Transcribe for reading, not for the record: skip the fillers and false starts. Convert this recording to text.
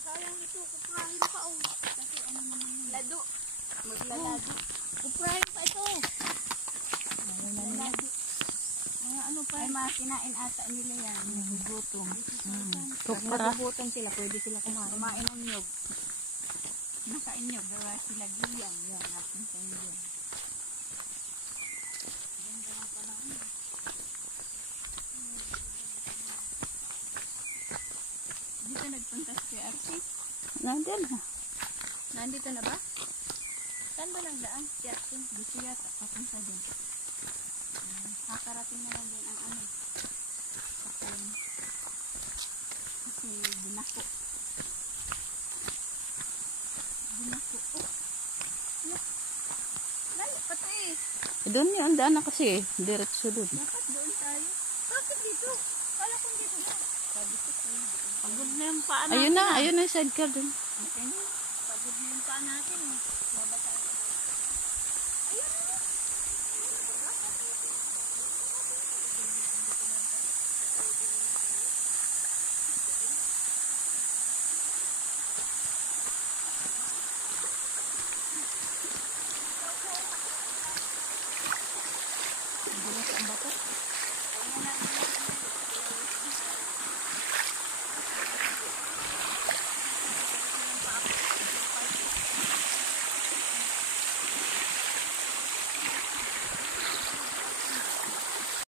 Sayang ito, kuprahin pa oh. Kasi ano naman lado. Maglalado. Kuprahin pa ito. Maglalado. Mga ano pa. Ay mga kinain ata nila yan. Nagugutom. Nagugutom sila, pwede sila kumain. Kumain ng nyog. Nakain nyog, gawa sila giyang. Yan, natin sa inyo. Ganda ng panahon. Dito nagpunta si Archie. Nandun na. Nandito na ba? Saan ba lang daan? Si Archie. Dito yata. Papunta din. Kakarating na lang din ang ano. Kasi binako. Binako. Oh. Lalo pati. Doon yung daan na kasi. Diretso doon. Dapat doon tayo. Bakit dito? Kala kong dito na. Sabi ko tayo. Pagod na yung paa natin. Ayun na yung sidecar doon. Okay na. Pagod na yung paa natin. Babalik